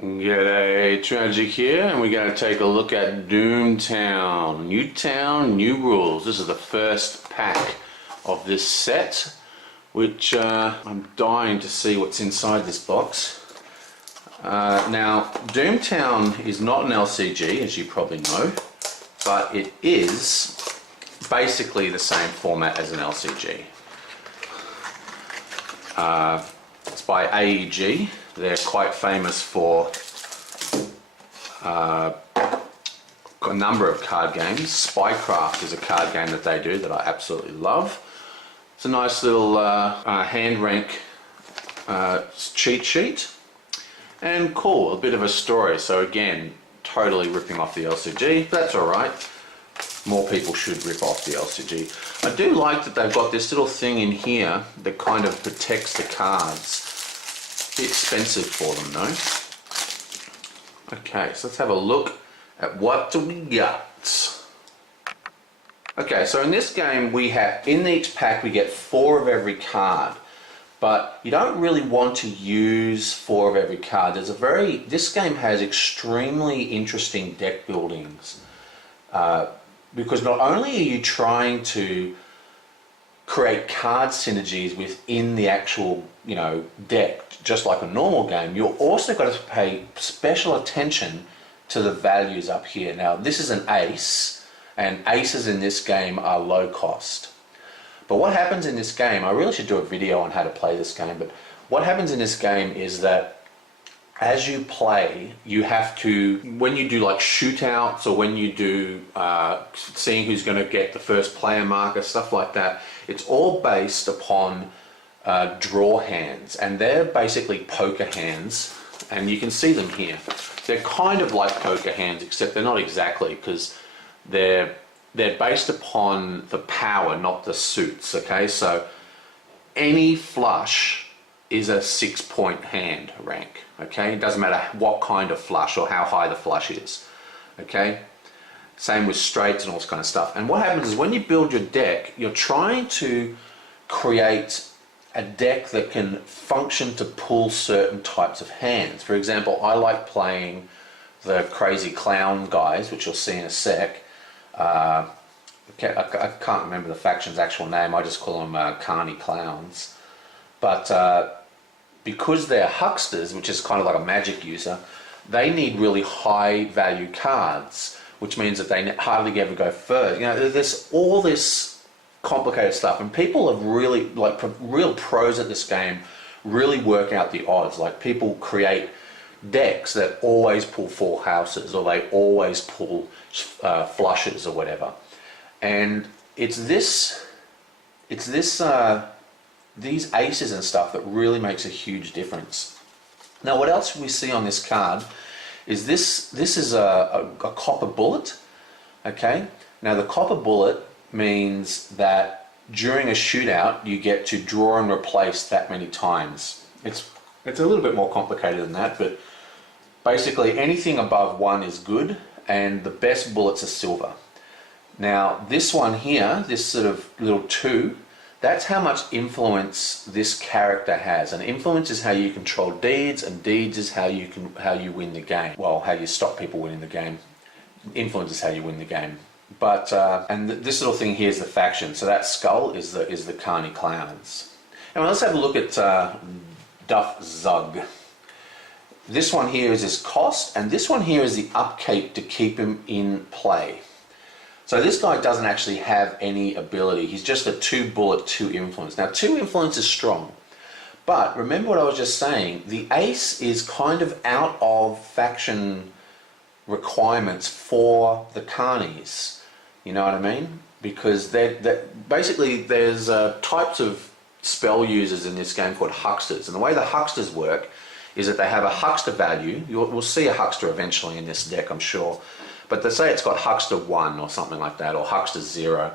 G'day, Tragic here, and we're going to take a look at Doomtown. New town, new rules. This is the first pack of this set, which I'm dying to see what's inside this box. Now, Doomtown is not an LCG, as you probably know, but it is basically the same format as an LCG. It's by AEG. They're quite famous for a number of card games. Spycraft is a card game that they do that I absolutely love. It's a nice little hand rank cheat sheet, and cool, a bit of a story. So again, totally ripping off the LCG, but that's alright. More people should rip off the LCG. I do like that they've got this little thing in here that kind of protects the cards. Be expensive for them though. Okay, so let's have a look at what do we got. Okay, so in this game we have, in each pack we get 4 of every card, but you don't really want to use 4 of every card. This game has extremely interesting deck buildings, because not only are you trying to create card synergies within the actual, deck, just like a normal game, you've also got to pay special attention to the values up here. Now, this is an ace, and aces in this game are low cost. But what happens in this game, I really should do a video on how to play this game, but what happens in this game is that as you play, you have to, when you do like shootouts or when you do seeing who's going to get the first player marker, stuff like that, it's all based upon draw hands, and they're basically poker hands, and you can see them here. They're kind of like poker hands, except they're not exactly, because they're based upon the power, not the suits. Okay, so any flush is a 6-point hand rank. Okay, it doesn't matter what kind of flush or how high the flush is. Okay, same with straights and all this kind of stuff. And what happens is when you build your deck, you're trying to create a deck that can function to pull certain types of hands. For example, I like playing the crazy clown guys, which you'll see in a sec. I can't remember the faction's actual name. I just call them Carney Clowns. But because they're hucksters, which is kind of like a magic user, they need really high value cards, which means that they hardly ever go first. There's all this complicated stuff, and people have really, like real pros at this game, really work out the odds. Like, people create decks that always pull 4 houses, or they always pull flushes or whatever. And it's these aces and stuff that really makes a huge difference. Now, what else we see on this card is this is a copper bullet. Okay, now the copper bullet means that during a shootout you get to draw and replace that many times. It's a little bit more complicated than that, but basically anything above 1 is good, and the best bullets are silver. Now this one here, this sort of little 2, that's how much influence this character has. And influence is how you control deeds, and deeds is how you win the game. Well, how you stop people winning the game. Influence is how you win the game. But and this little thing here is the faction. So that skull is the Carney Clowns. And let's have a look at Duff Zug. This one here is his cost, and this one here is the upkeep to keep him in play. So this guy doesn't actually have any ability. He's just a 2 bullet, 2 influence. Now 2 influence is strong, but remember what I was just saying, the ace is kind of out of faction requirements for the Carnies. You know what I mean? Because basically there's types of spell users in this game called hucksters, and the way the hucksters work is that they have a huckster value. We'll see a huckster eventually in this deck, I'm sure. But they say it's got huckster 1 or something like that, or huckster 0.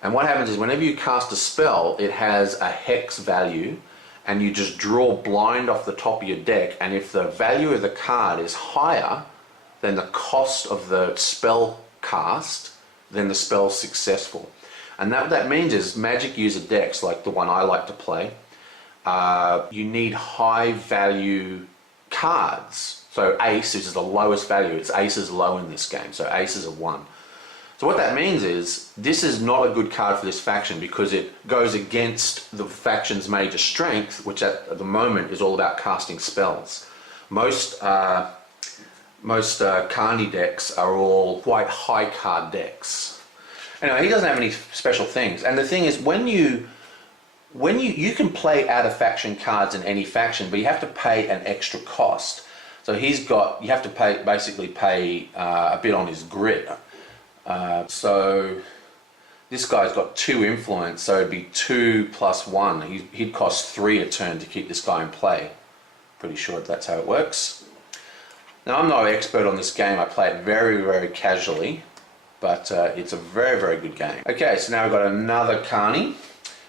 And what happens is whenever you cast a spell, it has a hex value, and you just draw blind off the top of your deck, and if the value of the card is higher than the cost of the spell cast, then the spell's successful. And what that means is magic user decks, like the one I like to play, you need high value cards So ace is the lowest value. It's ace is low in this game. So ace is a 1. So what that means is this is not a good card for this faction because it goes against the faction's major strength, which at the moment is all about casting spells. Most Carney decks are all quite high card decks. Anyway, he doesn't have any special things. And the thing is, when you can play out of faction cards in any faction, but you have to pay an extra cost. So you have to basically pay a bit on his grid. So this guy's got 2 influence, so it'd be 2 plus 1. He'd cost 3 a turn to keep this guy in play. Pretty sure that's how it works. Now, I'm not an expert on this game. I play it very, very casually, but it's a very, very good game. Okay, so now we've got another Carney.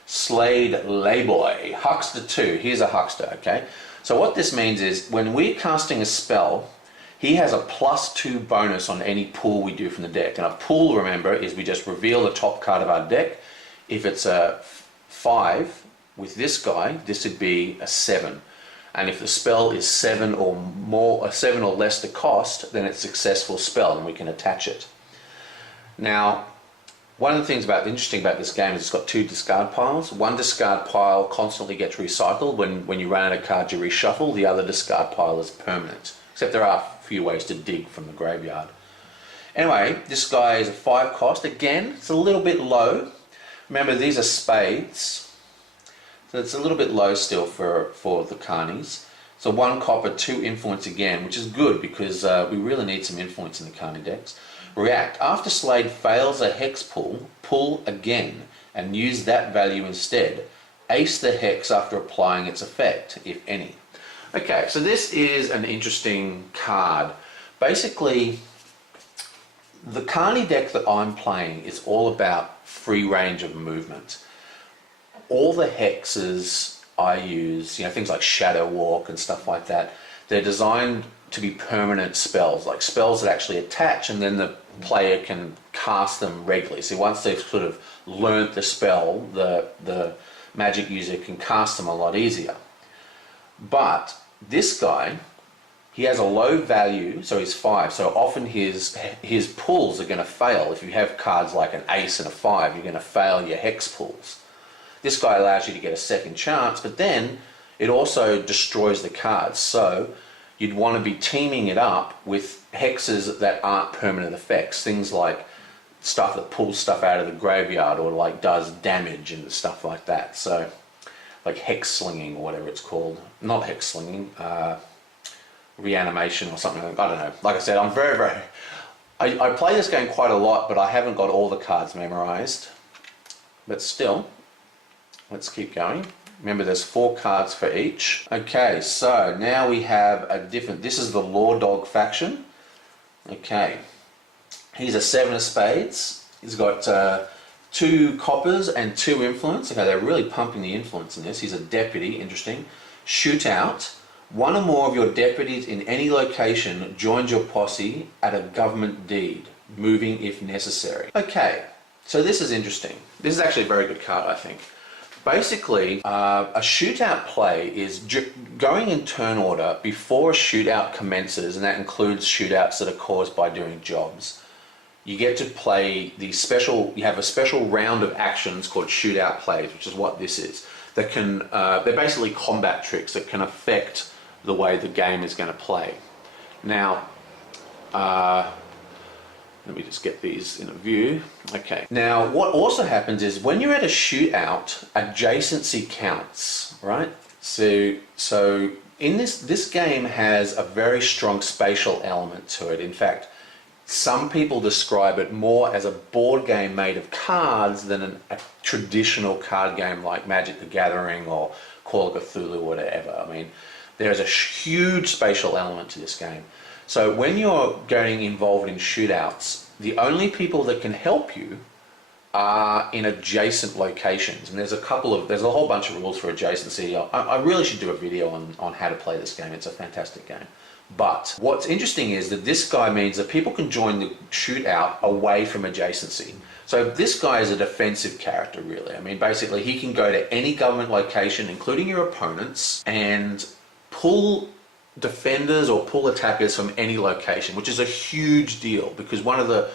Slade Layboy. Huckster 2. Here's a Huckster, okay? So what this means is when we're casting a spell, he has a +2 bonus on any pull we do from the deck. And a pull, remember, is we just reveal the top card of our deck. If it's a 5 with this guy, this would be a 7. And if the spell is 7 or less the cost, then it's a successful spell and we can attach it. Now, one of the things interesting about this game is it's got 2 discard piles. One discard pile constantly gets recycled. When you run out of cards, you reshuffle. The other discard pile is permanent. Except there are a few ways to dig from the graveyard. Anyway, this guy is a 5 cost. Again, it's a little bit low. Remember, these are spades. So it's a little bit low still for the Carnies. So 1 copper, 2 influence again, which is good because we really need some influence in the Carney decks. React. After Slade fails a hex pull, pull again and use that value instead. Ace the hex after applying its effect, if any. Okay, so this is an interesting card. Basically, the Carney deck that I'm playing is all about free range of movement. All the hexes I use, things like Shadow Walk and stuff like that, they're designed to be permanent spells, like spells that actually attach and then the player can cast them regularly. So once they've sort of learnt the spell, the magic user can cast them a lot easier. But this guy, he has a low value, so he's 5, so often his pulls are going to fail. If you have cards like an ace and a 5, you're going to fail your hex pulls. This guy allows you to get a second chance, but then it also destroys the cards. So you'd want to be teaming it up with hexes that aren't permanent effects. Things like stuff that pulls stuff out of the graveyard or like does damage and stuff like that. So like hex slinging or whatever it's called. Not hex slinging, reanimation or something. I don't know. Like I said, I'm I play this game quite a lot, but I haven't got all the cards memorized. But still, let's keep going. Remember, there's 4 cards for each. Okay, so now we have this is the Law Dog faction. Okay, he's a 7 of spades. He's got 2 coppers and 2 influence. Okay, they're really pumping the influence in this. He's a deputy, interesting. Shootout. 1 or more of your deputies in any location joins your posse at a government deed, moving if necessary. Okay, so this is interesting. This is actually a very good card, I think. Basically, a shootout play is going in turn order before a shootout commences, and that includes shootouts that are caused by doing jobs. You get to play you have a special round of actions called shootout plays, which is what this is. That they're basically combat tricks that can affect the way the game is going to play. Now, let me just get these in a view. Okay. Now, what also happens is when you're at a shootout, adjacency counts, right? So in this game has a very strong spatial element to it. In fact, some people describe it more as a board game made of cards than a traditional card game like Magic the Gathering or Call of Cthulhu or whatever. I mean, there's a huge spatial element to this game. So when you're getting involved in shootouts, the only people that can help you are in adjacent locations. And there's a whole bunch of rules for adjacency. I really should do a video on how to play this game. It's a fantastic game. But what's interesting is that this guy means that people can join the shootout away from adjacency. So this guy is a defensive character, really. I mean, basically, he can go to any government location, including your opponent's, and pull defenders or pull attackers from any location, which is a huge deal, because one of the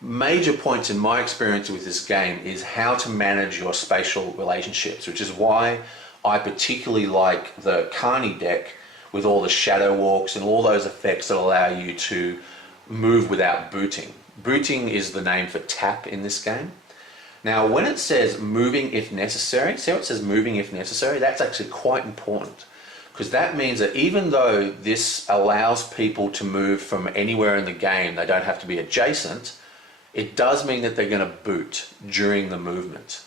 major points in my experience with this game is how to manage your spatial relationships, which is why I particularly like the Carney deck with all the shadow walks and all those effects that allow you to move without booting. Booting is the name for tap in this game. Now, when it says moving if necessary, see how it says moving if necessary? That's actually quite important, because that means that even though this allows people to move from anywhere in the game, they don't have to be adjacent, it does mean that they're going to boot during the movement,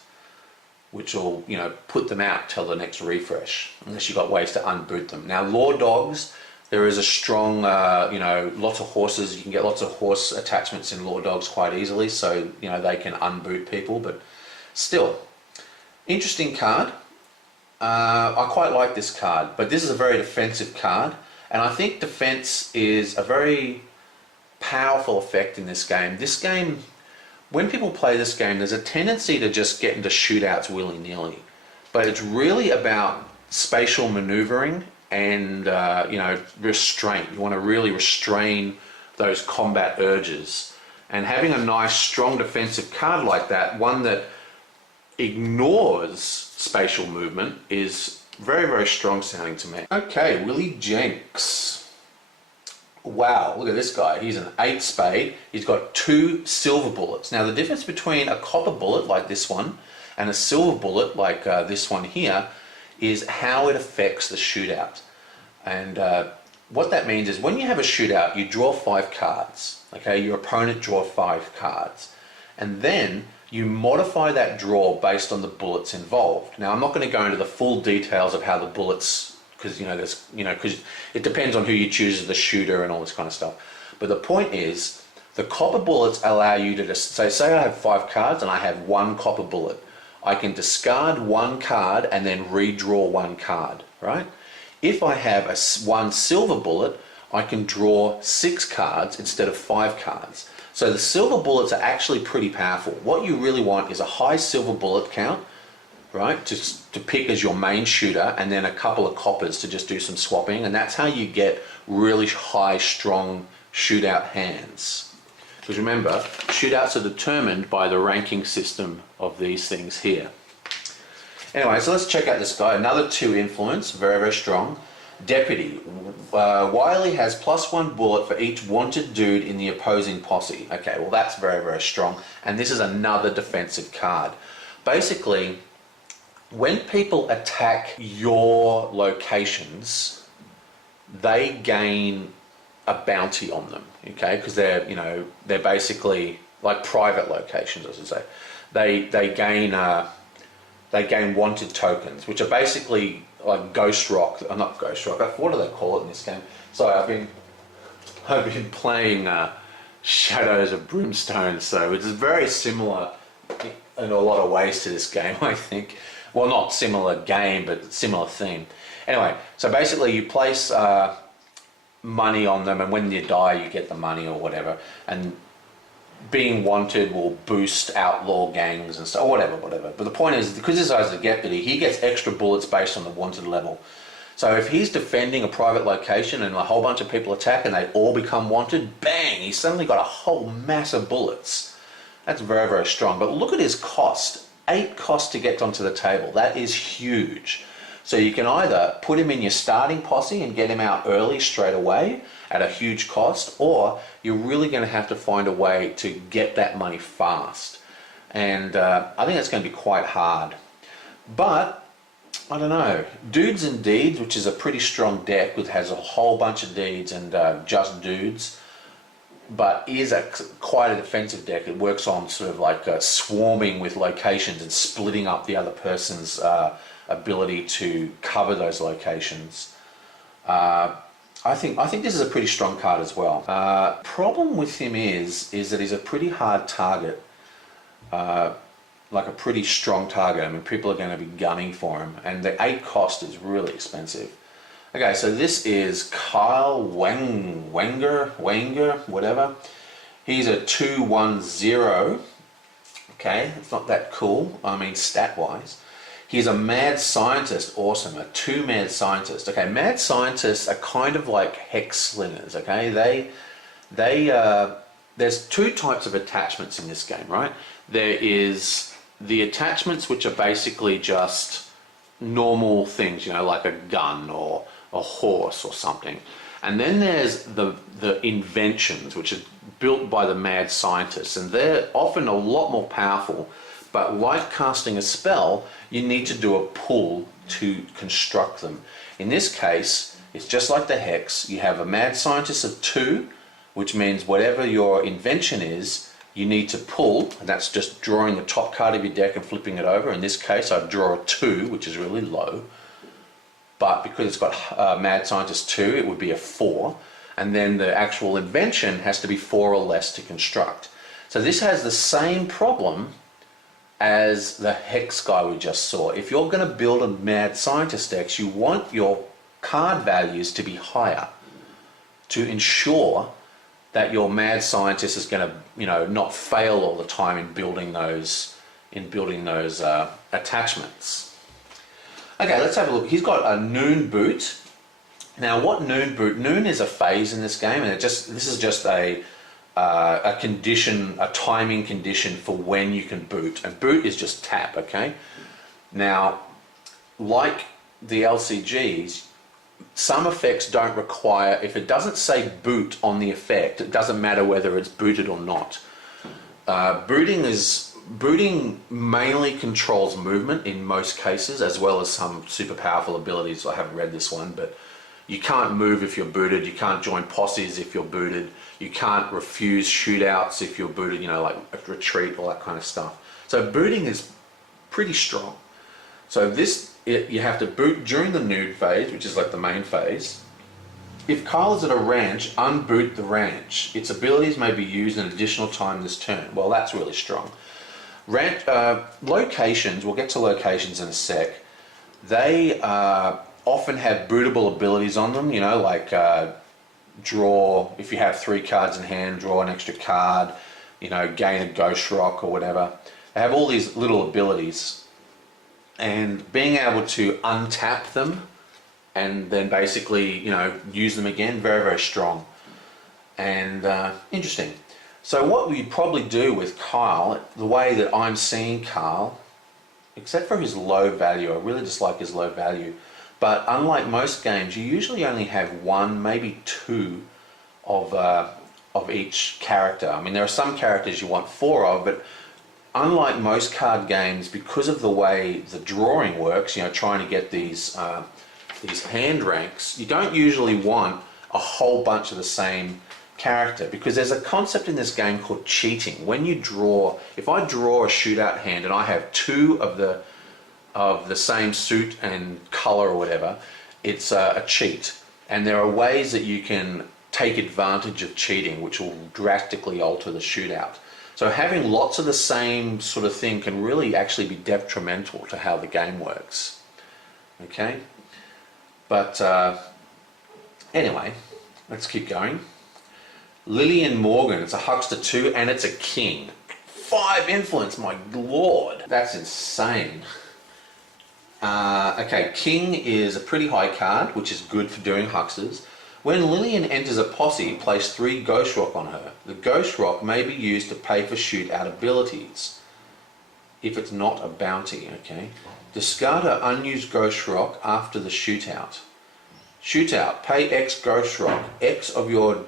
which will, you know, put them out till the next refresh, unless you've got ways to unboot them. Now, law dogs, there is a strong, you know, lots of horses. You can get lots of horse attachments in law dogs quite easily, so, you know, they can unboot people, but still, interesting card. I quite like this card, but this is a very defensive card, and I think defense is a very powerful effect in this game. This game, when people play this game, there's a tendency to just get into shootouts willy-nilly, but it's really about spatial maneuvering and you know, restraint. You want to really restrain those combat urges, and having a nice strong defensive card like that, one that ignores spatial movement, is very, very strong sounding to me. Okay, Willie Jenks. Wow, look at this guy. He's an 8 spade. He's got 2 silver bullets. Now, the difference between a copper bullet like this one and a silver bullet like this one here is how it affects the shootout. And what that means is when you have a shootout, you draw 5 cards. Okay, your opponent draw 5 cards. And then you modify that draw based on the bullets involved. Now, I'm not going to go into the full details of how the bullets, because because it depends on who you choose as the shooter and all this kind of stuff. But the point is, the copper bullets allow you to just say I have 5 cards and I have 1 copper bullet. I can discard 1 card and then redraw 1 card, right? If I have 1 silver bullet, I can draw 6 cards instead of 5 cards. So the silver bullets are actually pretty powerful. What you really want is a high silver bullet count, right, to pick as your main shooter, and then a couple of coppers to just do some swapping, and that's how you get really high, strong shootout hands. Because remember, shootouts are determined by the ranking system of these things here. Anyway, so let's check out this guy. Another 2 influence, very, very strong. Deputy. Wiley has +1 bullet for each wanted dude in the opposing posse. Okay, well that's very, very strong. And this is another defensive card. Basically, when people attack your locations, they gain a bounty on them, okay? Because they're, you know, they're basically like private locations, I should say. They gain wanted tokens, which are basically like Ghost Rock. Not Ghost Rock. What do they call it in this game? Sorry, I've been playing Shadows of Brimstone, so it's very similar in a lot of ways to this game, I think. Well, not similar game, but similar theme. Anyway, so basically you place money on them, and when you die, you get the money or whatever. And being wanted will boost outlaw gangs and stuff, whatever. But the point is, because this guy's a deputy, he gets extra bullets based on the wanted level. So if he's defending a private location and a whole bunch of people attack and they all become wanted, bang, he's suddenly got a whole mass of bullets. That's very, very strong. But look at his cost. 8 cost to get onto the table. That is huge. So you can either put him in your starting posse and get him out early straight away at a huge cost, or you're really going to have to find a way to get that money fast. And I think that's going to be quite hard. But, I don't know, Dudes and Deeds, which is a pretty strong deck, which has a whole bunch of deeds and just dudes, but is quite a defensive deck. It works on sort of like swarming with locations and splitting up the other person's ability to cover those locations. I think this is a pretty strong card as well. Problem with him is that he's a pretty hard target, like a pretty strong target. I mean, people are going to be gunning for him, and the 8 cost is really expensive. Okay, so this is Kyle Wenger, whatever. He's a 2-1-0. Okay, it's not that cool, I mean stat-wise. He's a mad scientist. Awesome. A 2 mad scientist. Okay, mad scientists are kind of like hex slingers. Okay, there's 2 types of attachments in this game, right? There is the attachments which are basically just normal things, you know, like a gun or a horse or something. And then there's the inventions, which are built by the mad scientists, and they're often a lot more powerful. But like casting a spell, you need to do a pull to construct them. In this case, it's just like the hex. You have a mad scientist of 2, which means whatever your invention is, you need to pull, and that's just drawing the top card of your deck and flipping it over. In this case, I'd draw a 2, which is really low. But because it's got mad scientist 2, it would be a 4. And then the actual invention has to be 4 or less to construct. So this has the same problem as the hex guy we just saw. If you're going to build a mad scientist deck, you want your card values to be higher to ensure that your mad scientist is going to, you know, not fail all the time in building those attachments. Okay, let's have a look. He's got a noon boot. Now, what noon boot? Noon is a phase in this game, and this is just a condition, a timing condition for when you can boot. And boot is just tap. Okay. Now, like the LCGs, some effects don't require, if it doesn't say boot on the effect, it doesn't matter whether it's booted or not. Booting mainly controls movement in most cases, as well as some super powerful abilities. I haven't read this one, but you can't move if you're booted, you can't join posses if you're booted, you can't refuse shootouts if you're booted, you know, like a retreat, all that kind of stuff. So booting is pretty strong. So you have to boot during the nude phase, which is like the main phase. If Kyle is at a ranch, unboot the ranch. Its abilities may be used an additional time this turn. Well, that's really strong. Locations, we'll get to locations in a sec. They often have bootable abilities on them, you know, like draw, if you have 3 cards in hand, draw an extra card, you know, gain a ghost rock or whatever. They have all these little abilities, and being able to untap them and then basically, you know, use them again, very, very strong and interesting. So what we'd probably do with Kyle, the way that I'm seeing Kyle, except for his low value, I really dislike his low value, but unlike most games, you usually only have 1, maybe 2 of each character. I mean, there are some characters you want 4 of, but unlike most card games, because of the way the drawing works, you know, trying to get these hand ranks, you don't usually want a whole bunch of the same character, because there's a concept in this game called cheating. When you draw, if I draw a shootout hand and I have 2 of the same suit and color or whatever, it's a cheat. And there are ways that you can take advantage of cheating, which will drastically alter the shootout. So having lots of the same sort of thing can really actually be detrimental to how the game works. Okay? But anyway, let's keep going. Lillian Morgan, it's a huckster 2 and it's a king. 5 influence, my lord. That's insane. Okay, king is a pretty high card, which is good for doing hucksters. When Lillian enters a posse, place 3 ghost rock on her. The ghost rock may be used to pay for shootout abilities, if it's not a bounty, okay? Discard her unused ghost rock after the shootout. Shootout, pay X ghost rock, X of your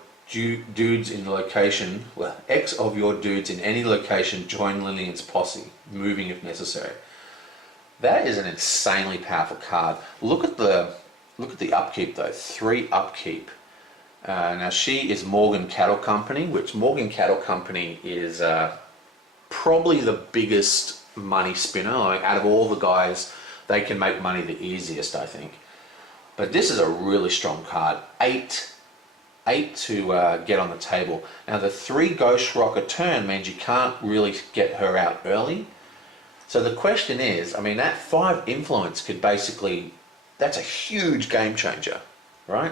dudes in the location, well, X of your dudes in any location join Lillian's posse, moving if necessary. That is an insanely powerful card. Look at the upkeep though, 3 upkeep. Now she is Morgan Cattle Company, which Morgan Cattle Company is probably the biggest money spinner. Like, out of all the guys, they can make money the easiest, I think. But this is a really strong card. 8 to get on the table. Now the 3 Ghost Rock a turn means you can't really get her out early. So the question is, I mean, that 5 influence could basically, that's a huge game changer, right?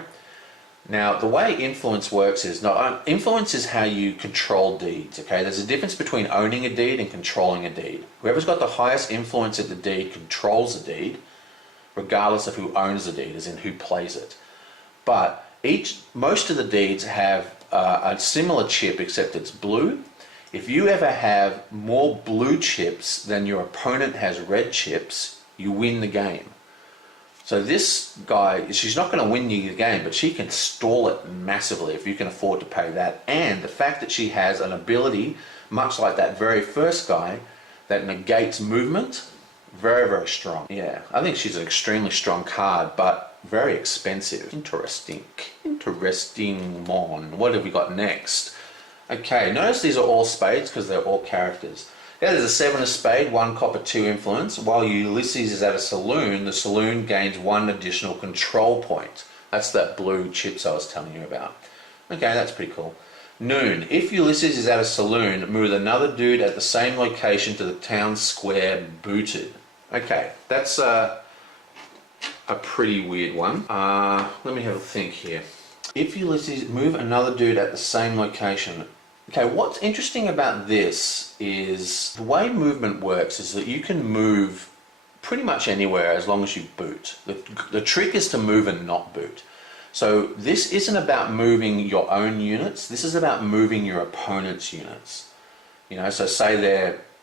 Now, the way influence works is influence is how you control deeds. Okay, there's a difference between owning a deed and controlling a deed. Whoever's got the highest influence at the deed controls the deed, regardless of who owns the deed, as in who plays it. But most of the deeds have a similar chip, except it's blue. If you ever have more blue chips than your opponent has red chips, you win the game. So this guy, she's not going to win you the game, but she can stall it massively if you can afford to pay that. And the fact that she has an ability, much like that very first guy, that negates movement, very, very strong. Yeah, I think she's an extremely strong card, but very expensive. Interesting. Interesting, Mon. What have we got next? Okay, notice these are all spades because they're all characters. Yeah, there's a 7 of spade, 1 copper, 2 influence. While Ulysses is at a saloon, the saloon gains 1 additional control point. That's that blue chips I was telling you about. Okay, that's pretty cool. Noon. If Ulysses is at a saloon, move another dude at the same location to the town square booted. Okay, that's a pretty weird one. Let me have a think here. If Ulysses, move another dude at the same location. Okay, what's interesting about this is the way movement works is that you can move pretty much anywhere as long as you boot. The trick is to move and not boot. So this isn't about moving your own units, this is about moving your opponent's units. You know, so say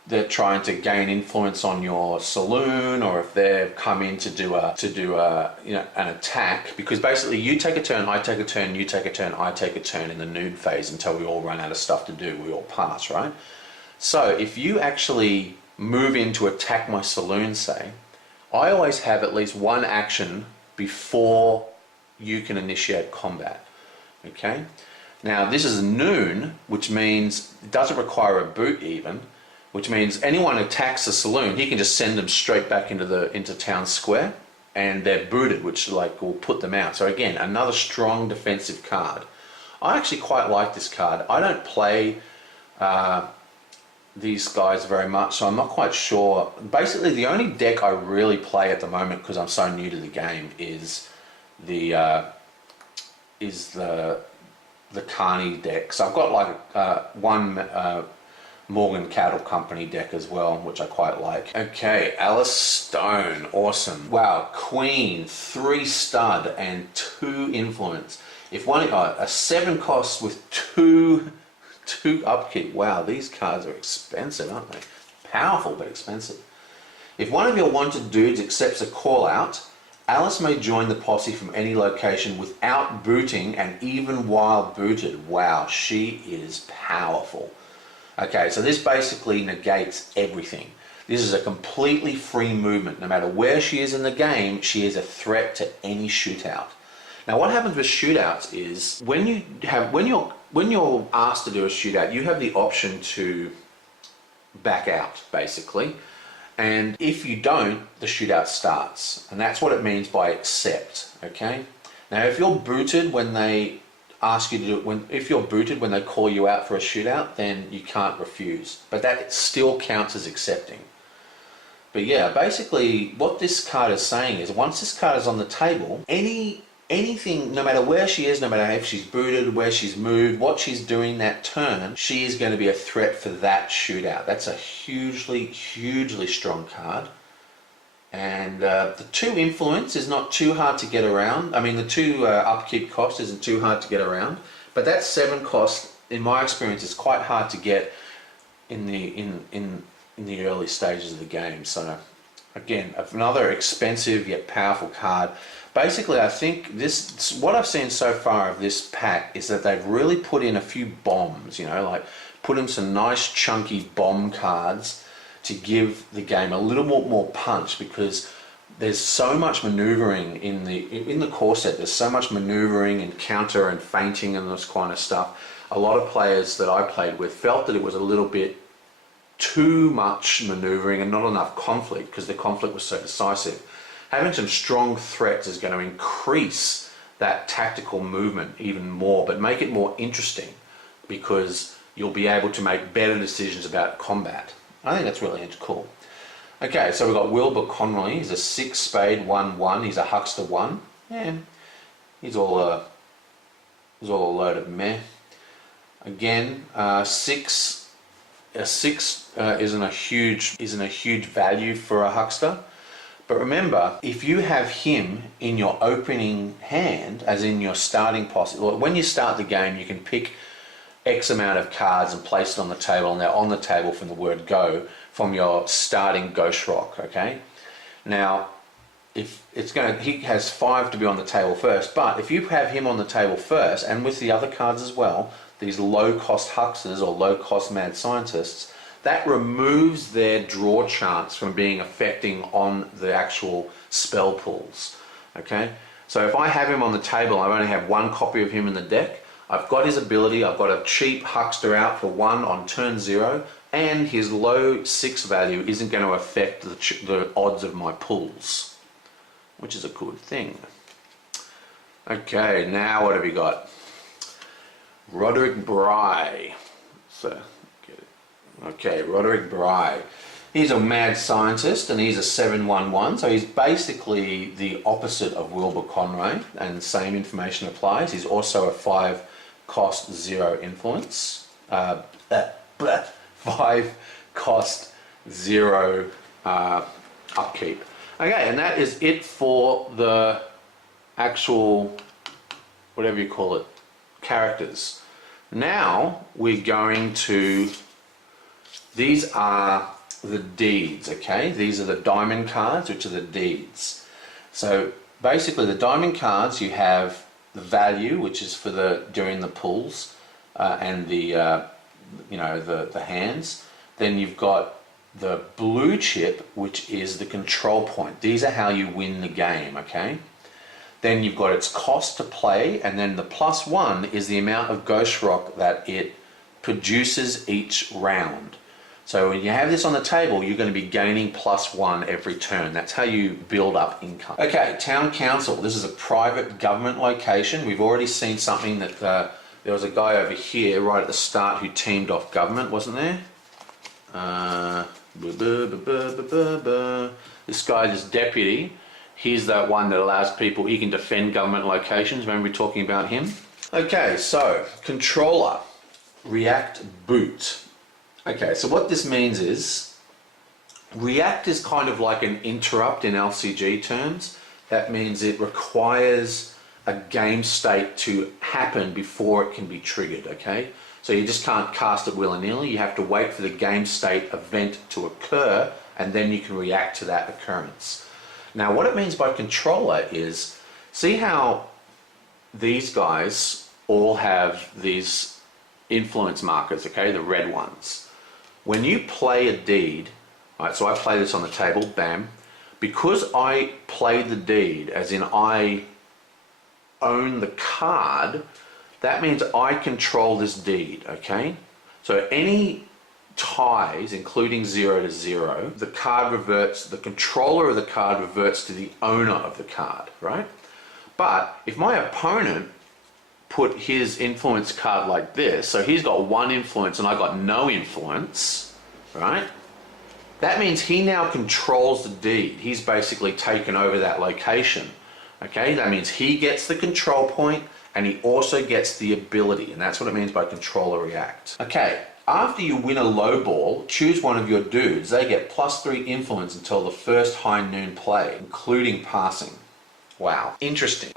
they're trying to gain influence on your saloon, or if they've come in to do an attack, because basically you take a turn, I take a turn, you take a turn, I take a turn in the nude phase until we all run out of stuff to do, we all pass, right? So if you actually move in to attack my saloon, say, I always have at least one action before you can initiate combat. Okay? Now this is noon, which means it doesn't require a boot even, which means anyone who attacks the saloon, he can just send them straight back into town square, and they're booted, which will put them out. So again, another strong defensive card. I actually quite like this card. I don't play these guys very much, so I'm not quite sure. Basically, the only deck I really play at the moment, because I'm so new to the game, is the Carney deck. So I've got one Morgan Cattle Company deck as well, which I quite like. Okay, Alice Stone, awesome. Wow, Queen, 3 stud and 2 influence. If a 7 cost with 2 upkeep. Wow, these cards are expensive, aren't they? Powerful but expensive. If one of your wanted dudes accepts a call out, Alice may join the posse from any location without booting, and even while booted. Wow, she is powerful. Okay, so this basically negates everything. This is a completely free movement. No matter where she is in the game, she is a threat to any shootout. Now, what happens with shootouts is when you're asked to do a shootout, you have the option to back out, basically. And if you don't, the shootout starts. And that's what it means by accept, okay? Now, if you're booted when they ask you to do it, if you're booted when they call you out for a shootout, then you can't refuse. But that still counts as accepting. But yeah, basically what this card is saying is once this card is on the table, anything, no matter where she is, no matter if she's booted, where she's moved, what she's doing that turn, she is going to be a threat for that shootout. That's a hugely, hugely strong card. And the 2 influence is not too hard to get around. I mean, the 2 upkeep cost isn't too hard to get around. But that 7 cost, in my experience, is quite hard to get in the early stages of the game. So again, another expensive yet powerful card. Basically, I think what I've seen so far of this pack is that they've really put in a few bombs, like put in some nice chunky bomb cards to give the game a little more punch, because there's so much maneuvering in the core set. There's so much maneuvering and counter and feinting and this kind of stuff. A lot of players that I played with felt that it was a little bit too much maneuvering and not enough conflict, because the conflict was so decisive. Having some strong threats is going to increase that tactical movement even more, but make it more interesting, because you'll be able to make better decisions about combat. I think that's really cool. Okay, so we've got Wilbur Conley. He's a 6 spade 1/1. He's a huckster 1. Yeah, he's all is all a load of meh. Again, a six isn't a huge value for a huckster. But remember, if you have him in your opening hand, as in your starting posse, when you start the game, you can pick X amount of cards and place it on the table, and they're on the table from the word go from your starting ghost rock. Okay. Now, if he has 5 to be on the table first, but if you have him on the table first, and with the other cards as well, these low-cost hucksters or low-cost mad scientists, that removes their draw chance from being affecting on the actual spell pools. Okay, so if I have him on the table, I only have 1 copy of him in the deck. I've got his ability, I've got a cheap huckster out for 1 on turn 0, and his low 6 value isn't going to affect the odds of my pools, which is a good thing. Okay, now what have we got? Roderick Bry. So, okay, Roderick Bry. He's a mad scientist and he's a 7/1/1, so he's basically the opposite of Wilbur Conway, and the same information applies. He's also a 5 cost 0 influence. 5 cost 0 upkeep. Okay, and that is it for the actual, whatever you call it, characters. Now we're going to, these are the deeds, okay? These are the diamond cards, which are the deeds. So basically the diamond cards, you have the value, which is for during the pulls, and the the hands. Then you've got the blue chip, which is the control point. These are how you win the game, okay? Then you've got its cost to play, and then the +1 is the amount of ghost rock that it produces each round. So when you have this on the table, you're going to be gaining +1 every turn. That's how you build up income. Okay, Town Council. This is a private government location. We've already seen something that there was a guy over here right at the start who teamed off government, wasn't there? This guy, this deputy, he's that one that allows people, he can defend government locations. Remember we were talking about him? Okay, so controller, react boot. Okay, so what this means is react is kind of like an interrupt in LCG terms. That means it requires a game state to happen before it can be triggered, okay? So you just can't cast it willy-nilly. You have to wait for the game state event to occur, and then you can react to that occurrence. Now, what it means by controller is, see how these guys all have these influence markers, okay, the red ones. When you play a deed, right, so I play this on the table, bam, because I played the deed, as in I own the card, that means I control this deed, okay? So any ties, including 0 to 0, the card reverts, the controller of the card reverts to the owner of the card, right? But if my opponent put his influence card like this, so he's got 1 influence and I got no influence, right? That means he now controls the deed. He's basically taken over that location, okay? That means he gets the control point and he also gets the ability, and that's what it means by controller react. Okay, after you win a low ball, choose one of your dudes. They get +3 influence until the first high noon play, including passing. Wow, interesting.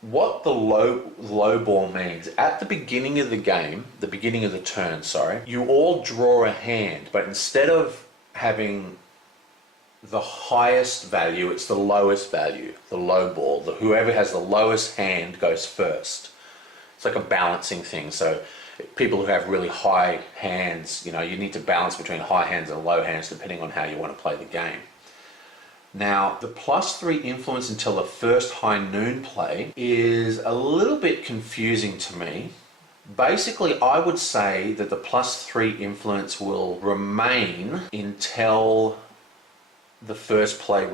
What the low ball means, at the beginning of the game, the beginning of the turn, sorry, you all draw a hand, but instead of having the highest value, it's the lowest value, the low ball. Whoever has the lowest hand goes first. It's like a balancing thing. So people who have really high hands, you need to balance between high hands and low hands depending on how you want to play the game. Now, the +3 influence until the first high noon play is a little bit confusing to me. Basically, I would say that the +3 influence will remain until the first play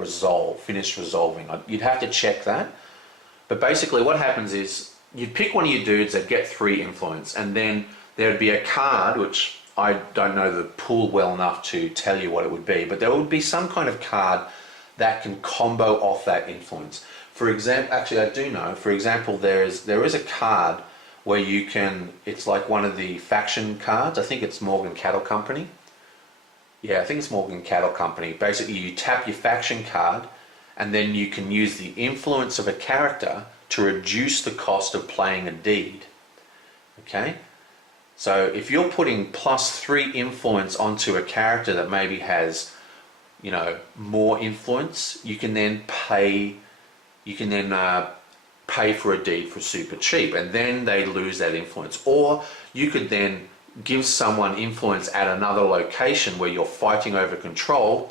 finished resolving. You'd have to check that. But basically what happens is you'd pick one of your dudes that get 3 influence, and then there'd be a card, which I don't know the pool well enough to tell you what it would be, but there would be some kind of card that can combo off that influence. For example, actually I do know, for example, there is a card where you can, it's like one of the faction cards. I think it's Morgan Cattle Company. Yeah, I think it's Morgan Cattle Company. Basically, you tap your faction card, and then you can use the influence of a character to reduce the cost of playing a deed. Okay? So if you're putting +3 influence onto a character that maybe has, you know, more influence, you can then pay for a deed for super cheap, and then they lose that influence. Or you could then give someone influence at another location where you're fighting over control.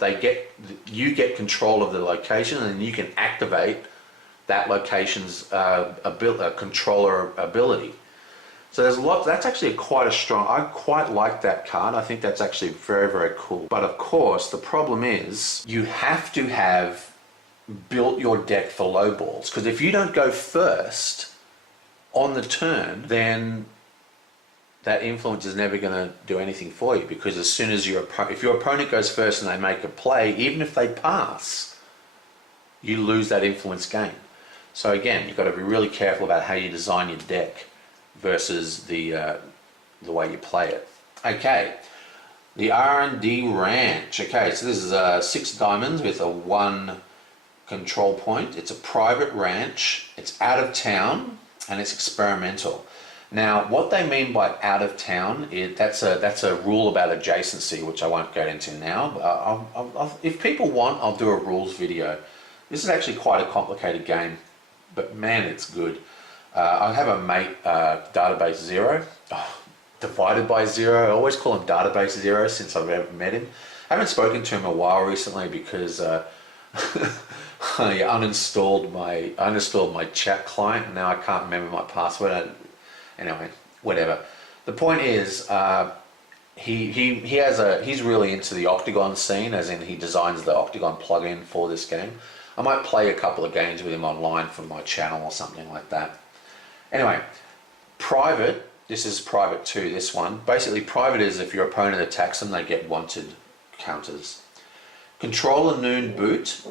You get control of the location, and then you can activate that location's controller ability. So there's a lot. That's actually quite a strong. I quite like that card. I think that's actually very, very cool. But of course, the problem is you have to have built your deck for low balls, because if you don't go first on the turn, then that influence is never going to do anything for you, because as soon as if your opponent goes first and they make a play, even if they pass, you lose that influence gain. So again, you've got to be really careful about how you design your deck versus the way you play it. Okay, the R&D Ranch. Okay, so this is 6 diamonds with a 1 control point. It's a private ranch. It's out of town and it's experimental. Now, what they mean by out of town, that's a rule about adjacency, which I won't get into now. If people want, I'll do a rules video. This is actually quite a complicated game, but man, it's good. I have a mate, Database Zero, divided by zero. I always call him Database Zero since I've ever met him. I haven't spoken to him a while recently because I uninstalled my chat client, and now I can't remember my password. Anyway, whatever. The point is, he's really into the Octagon scene, as in he designs the Octagon plugin for this game. I might play a couple of games with him online for my channel or something like that. Anyway, private. This is private 2. This one. Basically, private is if your opponent attacks them, they get wanted counters. Control a noon boot.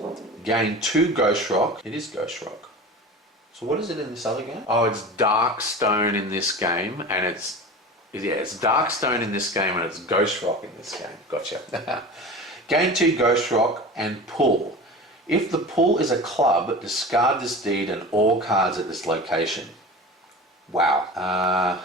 Gain 2 Ghost Rock. It is Ghost Rock. So what is it in this other game? Oh, it's Dark Stone in this game, and it's Dark Stone in this game, and it's Ghost Rock in this game. Gotcha. Gain 2 Ghost Rock and pull. If the pull is a club, discard this deed and all cards at this location. Wow,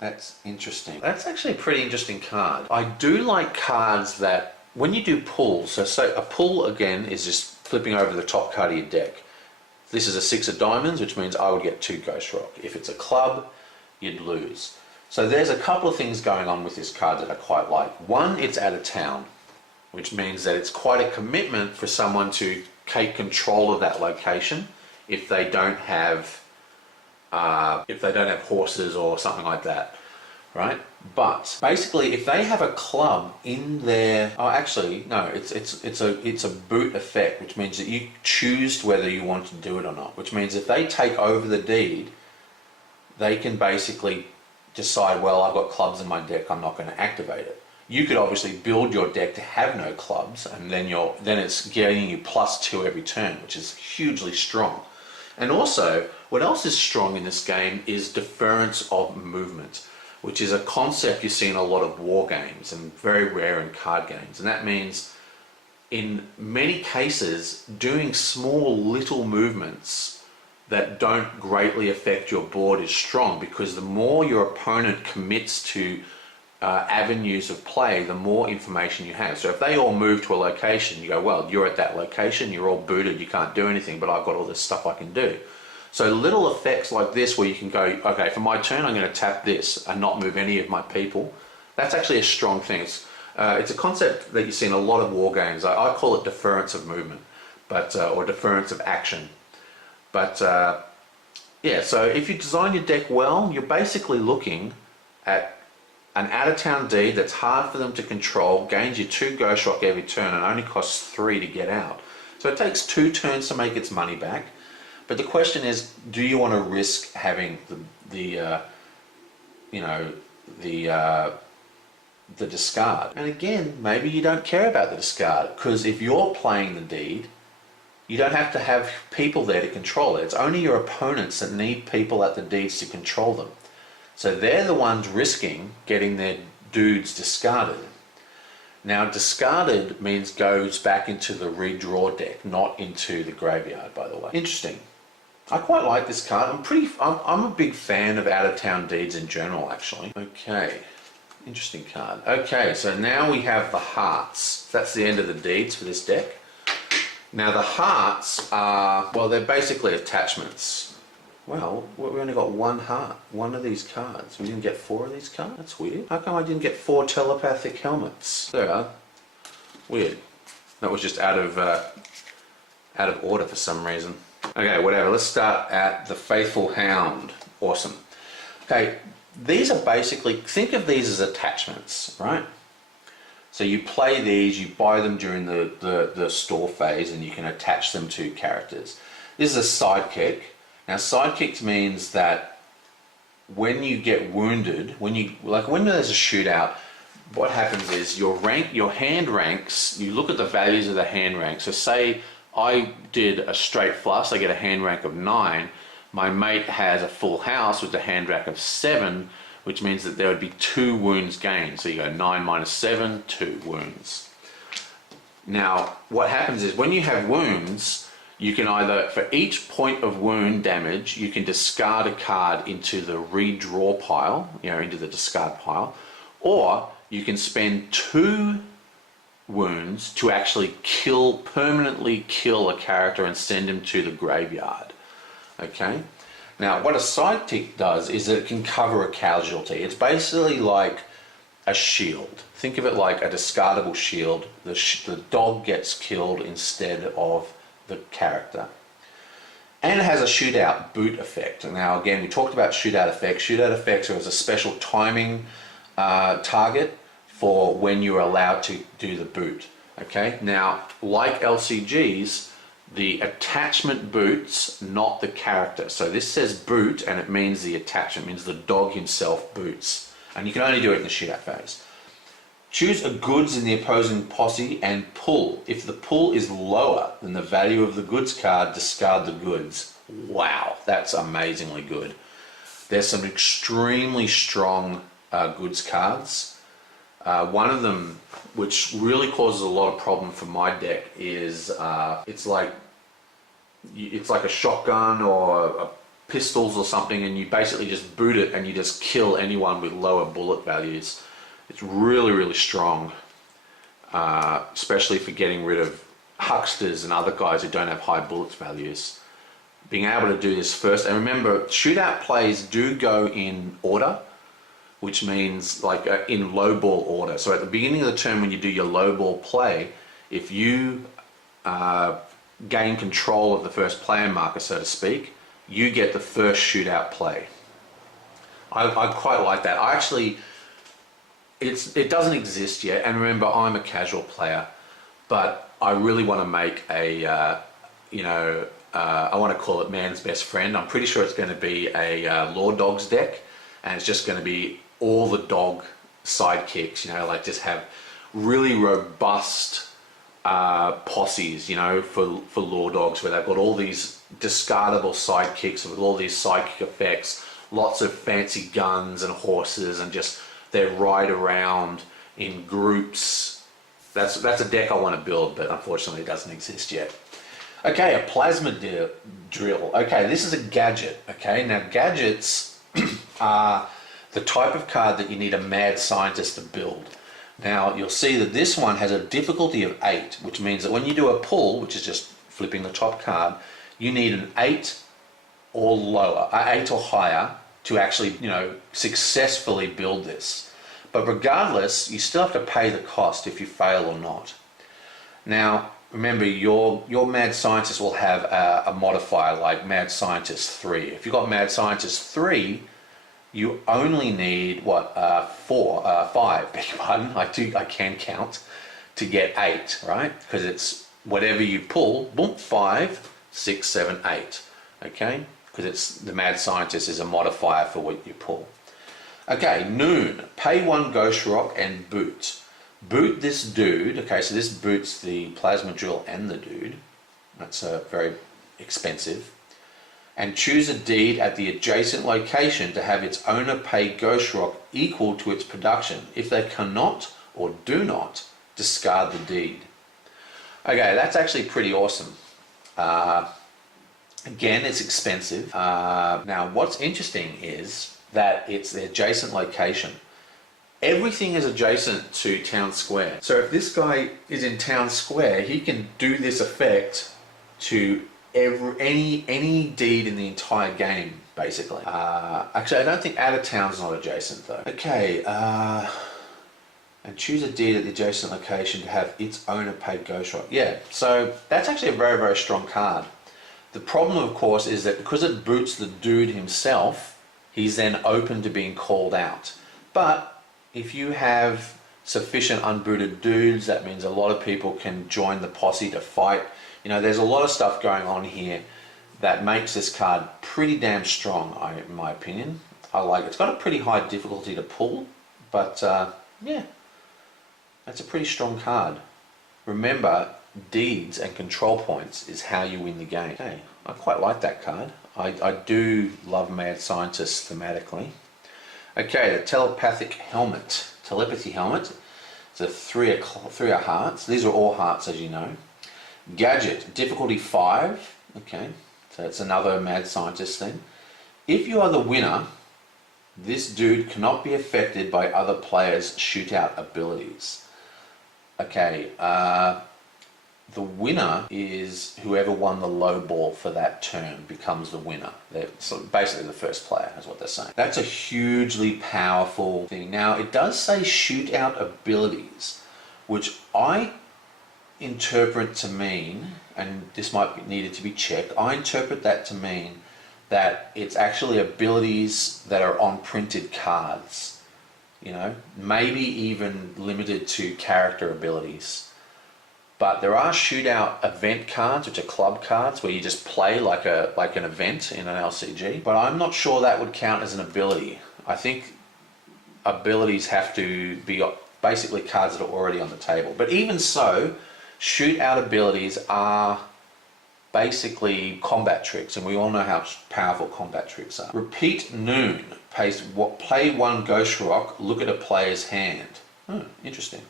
that's interesting. That's actually a pretty interesting card. I do like cards that, when you do pull, so a pull again is just flipping over the top card of your deck. This is a 6 of diamonds, which means I would get 2 Ghost Rock. If it's a club, you'd lose. So there's a couple of things going on with this card that I quite like. One, it's out of town, which means that it's quite a commitment for someone to take control of that location if they don't have horses or something like that, right? But basically, if they have a club in their, it's a boot effect, which means that you choose whether you want to do it or not. Which means if they take over the deed, they can basically decide, well, I've got clubs in my deck, I'm not going to activate it. You could obviously build your deck to have no clubs, and then it's getting you +2 every turn, which is hugely strong. And also, what else is strong in this game is deference of movement, which is a concept you see in a lot of war games and very rare in card games. And that means, in many cases, doing small little movements that don't greatly affect your board is strong, because the more your opponent commits to avenues of play, the more information you have. So if they all move to a location, you go, well, you're at that location, you're all booted, you can't do anything, but I've got all this stuff I can do. So little effects like this where you can go, okay, for my turn I'm going to tap this and not move any of my people. That's actually a strong thing. It's a concept that you see in a lot of war games. I call it deference of movement, or deference of action. But yeah, so if you design your deck well, you're basically looking at an out-of-town deed that's hard for them to control, gains you 2 Ghost Rock every turn and only costs 3 to get out. So it takes 2 turns to make its money back. But the question is, do you want to risk having the discard? And again, maybe you don't care about the discard, because if you're playing the deed, you don't have to have people there to control it. It's only your opponents that need people at the deeds to control them. So they're the ones risking getting their dudes discarded. Now, discarded means goes back into the redraw deck, not into the graveyard, by the way. Interesting. I quite like this card. I'm a big fan of out-of-town deeds in general, actually. Okay, interesting card. Okay, so now we have the hearts. That's the end of the deeds for this deck. Now the hearts are, well, they're basically attachments. Well, we only got one heart, one of these cards. We didn't get 4 of these cards? That's weird. How come I didn't get 4 telepathic helmets? There are. Weird. That was just out of order for some reason. Okay, whatever. Let's start at the Faithful Hound. Awesome. Okay, these are basically, think of these as attachments, right? So you play these, you buy them during the store phase, and you can attach them to characters. This is a sidekick. Now, sidekicks means that when you get wounded, when there's a shootout, what happens is your hand ranks, you look at the values of the hand rank. So say I did a straight flush, I get a hand rank of 9. My mate has a full house with a hand rank of 7, which means that there would be 2 wounds gained. So you go 9 minus 7, 2 wounds. Now, what happens is when you have wounds, you can either, for each point of wound damage, you can discard a card into the redraw pile, into the discard pile, or you can spend 2 wounds to actually permanently kill a character and send him to the graveyard. Okay? Now, what a sidekick does is that it can cover a casualty. It's basically like a shield. Think of it like a discardable shield. The dog gets killed instead of the character. And it has a shootout boot effect. Now, again, we talked about shootout effects. Shootout effects are as a special timing target for when you're allowed to do the boot. Okay? Now, like LCGs, the attachment boots, not the character. So this says boot, and it means the attachment, means the dog himself boots. And you can only do it in the shootout phase. Choose a goods in the opposing posse and pull. If the pull is lower than the value of the goods card, discard the goods. Wow, that's amazingly good. There's some extremely strong goods cards. One of them, which really causes a lot of problem for my deck, is it's like a shotgun or pistols or something, and you basically just boot it and you just kill anyone with lower bullet values. It's really, really strong, especially for getting rid of hucksters and other guys who don't have high bullets values. Being able to do this first, and remember, shootout plays do go in order, which means like in low ball order. So at the beginning of the turn when you do your low ball play, if you gain control of the first player marker, so to speak, you get the first shootout play. I quite like that. It doesn't exist yet, and remember, I'm a casual player, but I really want to make I want to call it man's best friend. I'm pretty sure it's going to be a Law Dogs deck, and it's just going to be all the dog sidekicks, like just have really robust posses, for Law Dogs, where they've got all these discardable sidekicks with all these psychic effects, lots of fancy guns and horses, and just they ride around in groups. That's a deck I want to build, but unfortunately it doesn't exist yet. Okay, a plasma drill. Okay, this is a gadget. Okay, now gadgets are the type of card that you need a mad scientist to build. Now you'll see that this one has a difficulty of 8, which means that when you do a pull, which is just flipping the top card, you need an 8 or lower, 8 or higher, to actually, successfully build this. But regardless, you still have to pay the cost if you fail or not. Now, remember, your Mad Scientist will have a modifier like Mad Scientist 3. If you've got Mad Scientist 3, you only need, 5, beg your pardon, I can count, to get 8, right? Because it's whatever you pull, boom, 5, 6, 7, 8, okay? Because it's the Mad Scientist is a modifier for what you pull. Okay, Noon. Pay 1 Ghost Rock and boot. Boot this dude. Okay, so this boots the Plasma Drill and the dude. That's very expensive. And choose a deed at the adjacent location to have its owner pay Ghost Rock equal to its production. If they cannot or do not, discard the deed. Okay, that's actually pretty awesome. Again, it's expensive. Now, what's interesting is that it's the adjacent location. Everything is adjacent to Town Square. So if this guy is in Town Square, he can do this effect to any deed in the entire game, basically. Actually, I don't think out of town's not adjacent though. Okay, and choose a deed at the adjacent location to have its owner pay Ghost Rock. Yeah, so that's actually a very, very strong card. The problem, of course, is that because it boots the dude himself, he's then open to being called out. But if you have sufficient unbooted dudes, that means a lot of people can join the posse to fight. You know, there's a lot of stuff going on here that makes this card pretty damn strong, in my opinion. I like it. It's got a pretty high difficulty to pull, but yeah, that's a pretty strong card. Remember, deeds and control points is how you win the game. Okay, I quite like that card. I do love Mad Scientist thematically. Okay, the telepathy helmet. It's a three of hearts. These are all hearts, as you know. Gadget, difficulty 5. Okay, so it's another Mad Scientist thing. If you are the winner, this dude cannot be affected by other players' shootout abilities. Okay, the winner is whoever won the low ball for that turn becomes the winner. So basically the first player is what they're saying. That's a hugely powerful thing. Now it does say shootout abilities, which I interpret to mean, and this might be needed to be checked, I interpret that to mean that it's actually abilities that are on printed cards. You know, maybe even limited to character abilities. But there are shootout event cards, which are club cards, where you just play like an event in an LCG. But I'm not sure that would count as an ability. I think abilities have to be basically cards that are already on the table. But even so, shootout abilities are basically combat tricks, and we all know how powerful combat tricks are. Repeat Noon. Play one Ghost Rock, look at a player's hand. Interesting.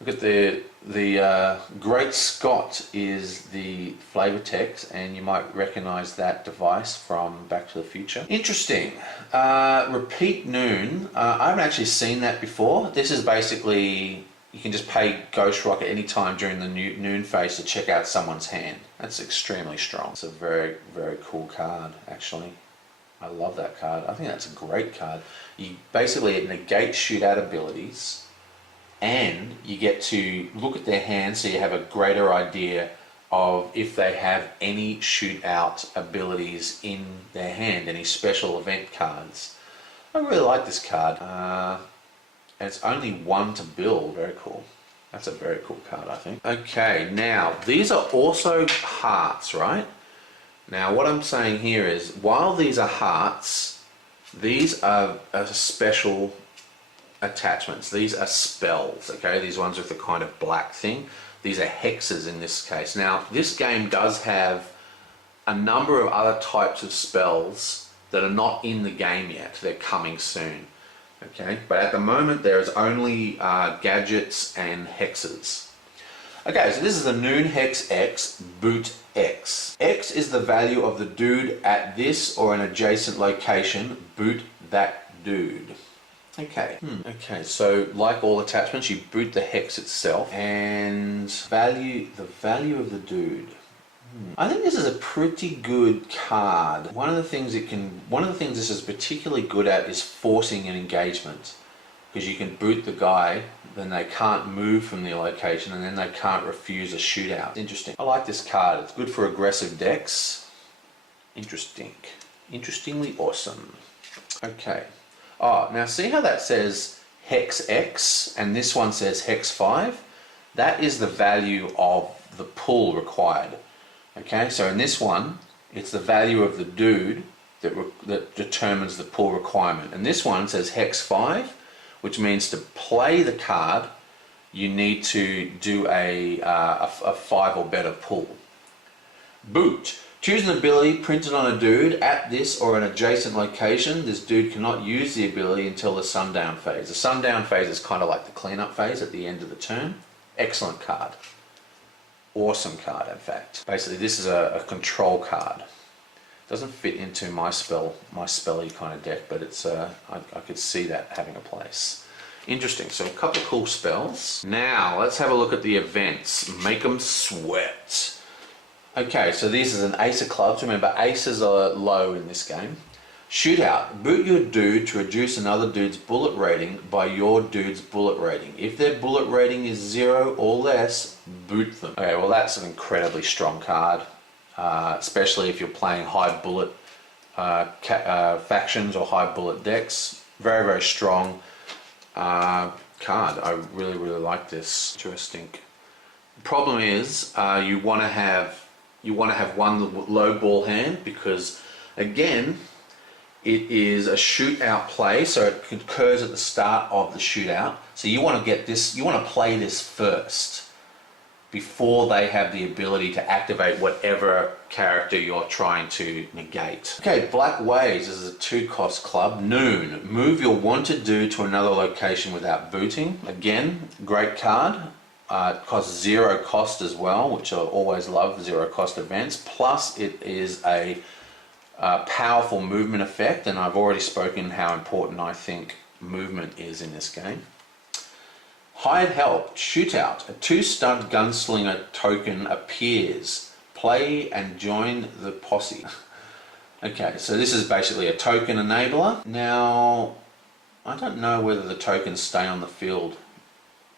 Look at the Great Scott is the flavor text, and you might recognize that device from Back to the Future. Interesting. Repeat Noon. I haven't actually seen that before. This is basically, you can just pay Ghost Rock at any time during the noon phase to check out someone's hand. That's extremely strong. It's a very, very cool card, actually. I love that card. I think that's a great card. It negates shootout abilities, and you get to look at their hand so you have a greater idea of if they have any shootout abilities in their hand, any special event cards. I really like this card. And it's only 1 to build. Very cool. That's a very cool card, I think. Okay, now these are also hearts, right? Now what I'm saying here is, while these are hearts, these are special attachments. These are spells, okay? These ones with the kind of black thing. These are hexes in this case. Now, this game does have a number of other types of spells that are not in the game yet. They're coming soon, okay? But at the moment, there's only gadgets and hexes. Okay, so this is the Noon Hex X, Boot X. X is the value of the dude at this or an adjacent location. Boot that dude. Okay. Okay, so like all attachments, you boot the hex itself and the value of the dude. I think this is a pretty good card. One of the things this is particularly good at is forcing an engagement, because you can boot the guy, then they can't move from the location, and then they can't refuse a shootout. Interesting. I like this card. It's good for aggressive decks. Interesting. Interestingly awesome. Okay. Oh, now see how that says Hex X and this one says Hex 5? That is the value of the pull required. Okay, so in this one, it's the value of the dude that determines the pull requirement. And this one says Hex 5, which means to play the card, you need to do a 5 or better pull. Boot. Choose an ability printed on a dude at this or an adjacent location. This dude cannot use the ability until the sundown phase. The sundown phase is kind of like the cleanup phase at the end of the turn. Excellent card. Awesome card, in fact. Basically, this is a control card. Doesn't fit into my spelly kind of deck, but it's I could see that having a place. Interesting. So a couple of cool spells. Now let's have a look at the events. Make them sweat. Okay, so this is an ace of clubs. Remember, aces are low in this game. Shootout. Boot your dude to reduce another dude's bullet rating by your dude's bullet rating. If their bullet rating is 0 or less, boot them. Okay, well that's an incredibly strong card, especially if you're playing high bullet factions or high bullet decks. Very, very strong card. I really, really like this. Interesting. The problem is you want to have one low ball hand because, again, it is a shootout play, so it occurs at the start of the shootout. So you want to get this, you want to play this first before they have the ability to activate whatever character you're trying to negate. Okay, Black Waves is a 2-cost club. Noon. Move your wanted dude to another location without booting. Again, great card. It costs 0 cost as well, which I always love, 0 cost events. Plus it is a powerful movement effect, and I've already spoken how important I think movement is in this game. Hired Help. Shootout. A 2-stud gunslinger token appears. Play and join the posse. Okay, so this is basically a token enabler. Now, I don't know whether the tokens stay on the field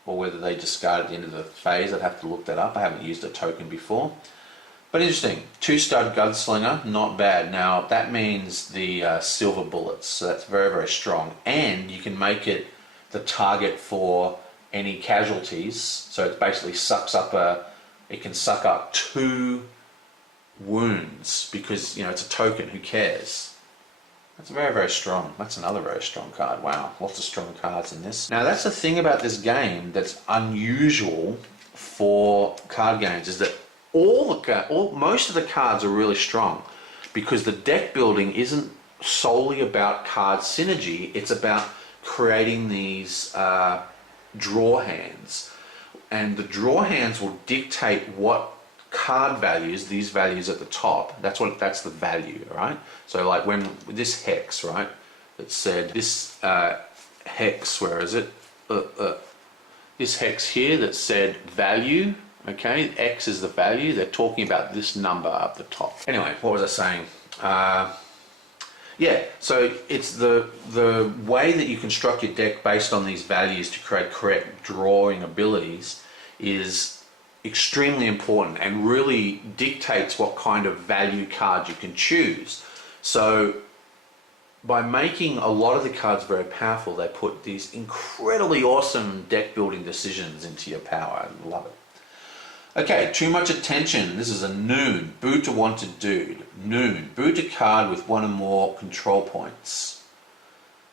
or whether they discard at the end of the phase. I'd have to look that up. I haven't used a token before. But interesting. 2-stud gunslinger, not bad. Now, that means the silver bullets, so that's very, very strong. And you can make it the target for any casualties. So it basically it can suck up 2 wounds because, you know, it's a token. Who cares? That's very, very strong. That's another very strong card. Wow, lots of strong cards in this. Now that's the thing about this game that's unusual for card games, is that most of the cards are really strong because the deck building isn't solely about card synergy. It's about creating these draw hands, and the draw hands will dictate what card values, these values at the top, that's the value, right? So like when this hex, right, it said this hex, where is it? This hex here that said value, okay, X is the value, they're talking about this number up the top. Anyway, what was I saying? Yeah, so it's the way that you construct your deck based on these values to create correct drawing abilities is extremely important and really dictates what kind of value card you can choose. So by making a lot of the cards very powerful, they put these incredibly awesome deck building decisions into your power. I love it. Okay, too much attention. This is a Noon. Boot a wanted dude. Noon. Boot a card with 1 or more control points.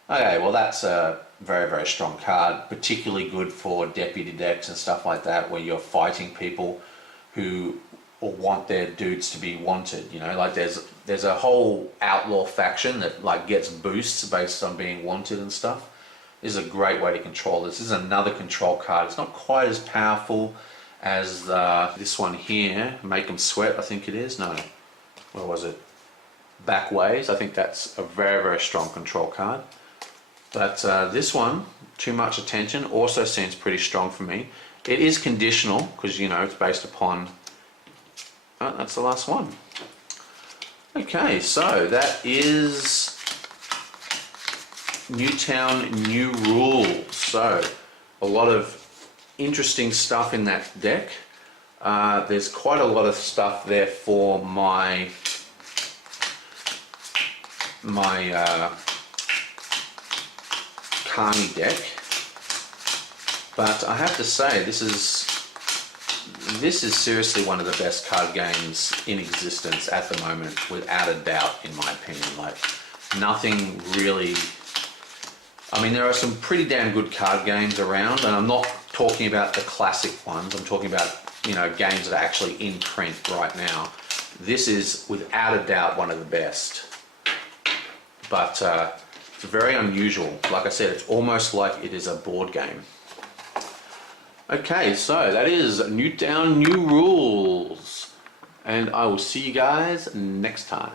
Okay, well that's a very, very strong card, particularly good for deputy decks and stuff like that, where you're fighting people who want their dudes to be wanted. You know, like there's a whole outlaw faction that like gets boosts based on being wanted and stuff. This is a great way to control this. This is another control card. It's not quite as powerful as this one here, Make Them Sweat, I think it is. No, what was it? Back Ways. I think that's a very, very strong control card. But this one, Too Much Attention, also seems pretty strong for me. It is conditional because, you know, it's based upon... Oh, that's the last one. Okay, so that is Newtown New Rules. So a lot of interesting stuff in that deck. There's quite a lot of stuff there for my Carney deck, but I have to say this is seriously one of the best card games in existence at the moment, without a doubt, in my opinion. Like, nothing really... I mean, there are some pretty damn good card games around, and I'm not talking about the classic ones. I'm talking about, you know, games that are actually in print right now. this is without a doubt one of the best. But it's very unusual. Like I said, it's almost like it is a board game. Okay, so that is Doomtown New Rules. And I will see you guys next time.